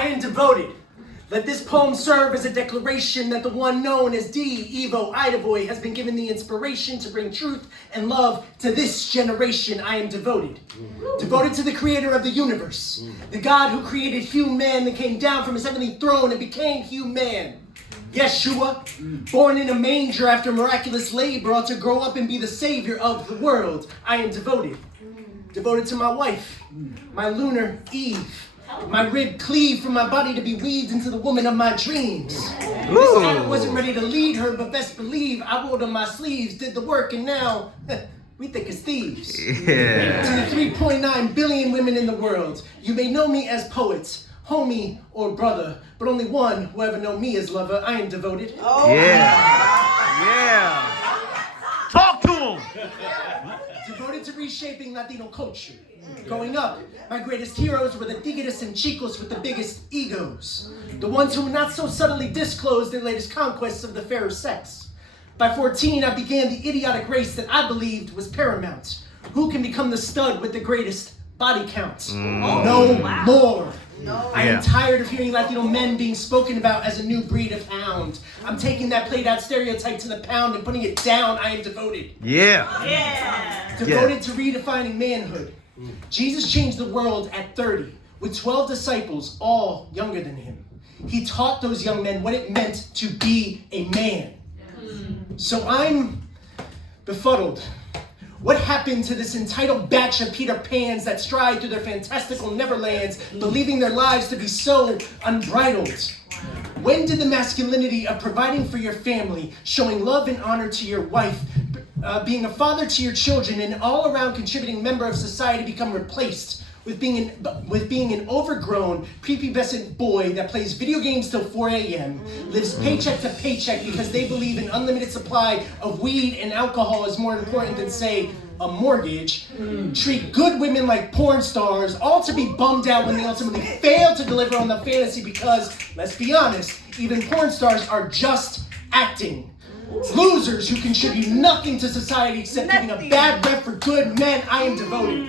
I am devoted. Let this poem serve as a declaration that the one known as Divo has been given the inspiration to bring truth and love to this generation. I am devoted. Devoted to the creator of the universe. The God who created human that came down from his heavenly throne and became human. Yeshua, born in a manger after miraculous labor, ought to grow up and be the savior of the world. I am devoted. Devoted to my wife, my lunar Eve. My rib cleaved from my body to be weaved into the woman of my dreams. I wasn't ready to lead her, but best believe I rolled on my sleeves, did the work, and now we think as thieves. Yeah. To the 3.9 billion women in the world, you may know me as poet, homie, or brother, but only one will ever know me as lover. I am devoted. Oh. Yeah. Yeah. Talk to him. Devoted to reshaping Latino culture. Growing up, my greatest heroes were the tigres and chicos with the biggest egos. The ones who not so subtly disclosed their latest conquests of the fairer sex. By 14, I began the idiotic race that I believed was paramount. Who can become the stud with the greatest body count? No more. No. I am tired of hearing Latino men being spoken about as a new breed of hound. I'm taking that played out stereotype to the pound and putting it down. I am devoted. Yeah. Devoted to redefining manhood. Jesus changed the world at 30 with 12 disciples, all younger than him. He taught those young men what it meant to be a man. So I'm befuddled. What happened to this entitled batch of Peter Pans that stride through their fantastical neverlands, believing their lives to be so unbridled? When did the masculinity of providing for your family, showing love and honor to your wife, being a father to your children, and all-around contributing member of society become replaced with being an overgrown, prepubescent boy that plays video games till 4 a.m., lives paycheck to paycheck because they believe an unlimited supply of weed and alcohol is more important than, say, a mortgage, treat good women like porn stars, all to be bummed out when they ultimately fail to deliver on the fantasy because, let's be honest, even porn stars are just acting. Losers who contribute nothing to society except giving a bad rep for good men. I am devoted.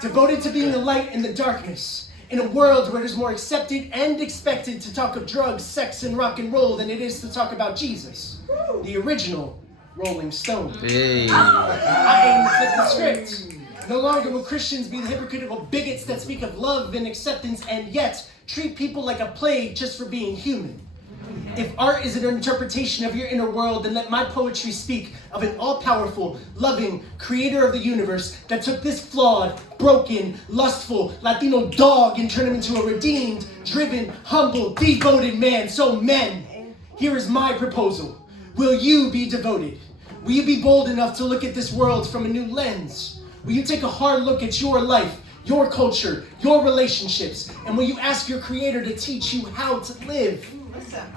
Devoted to being a light in the darkness. In a world where it is more accepted and expected to talk of drugs, sex, and rock and roll than it is to talk about Jesus, the original Rolling Stone. Hey. I aim to flip the script. No longer will Christians be the hypocritical bigots that speak of love and acceptance and yet treat people like a plague just for being human. If art is an interpretation of your inner world, then let my poetry speak of an all-powerful, loving creator of the universe that took this flawed, broken, lustful Latino dog and turned him into a redeemed, driven, humble, devoted man. So men, here is my proposal. Will you be devoted? Will you be bold enough to look at this world from a new lens? Will you take a hard look at your life, your culture, your relationships, and will you ask your creator to teach you how to live?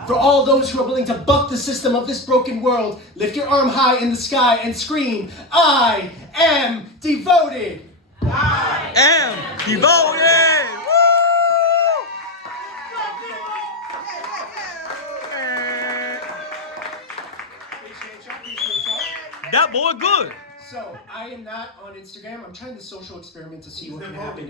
For all those who are willing to buck the system of this broken world, lift your arm high in the sky and scream, I am devoted. I am devoted. That boy good. So, I am not on Instagram. I'm trying the social experiment to see what can happen if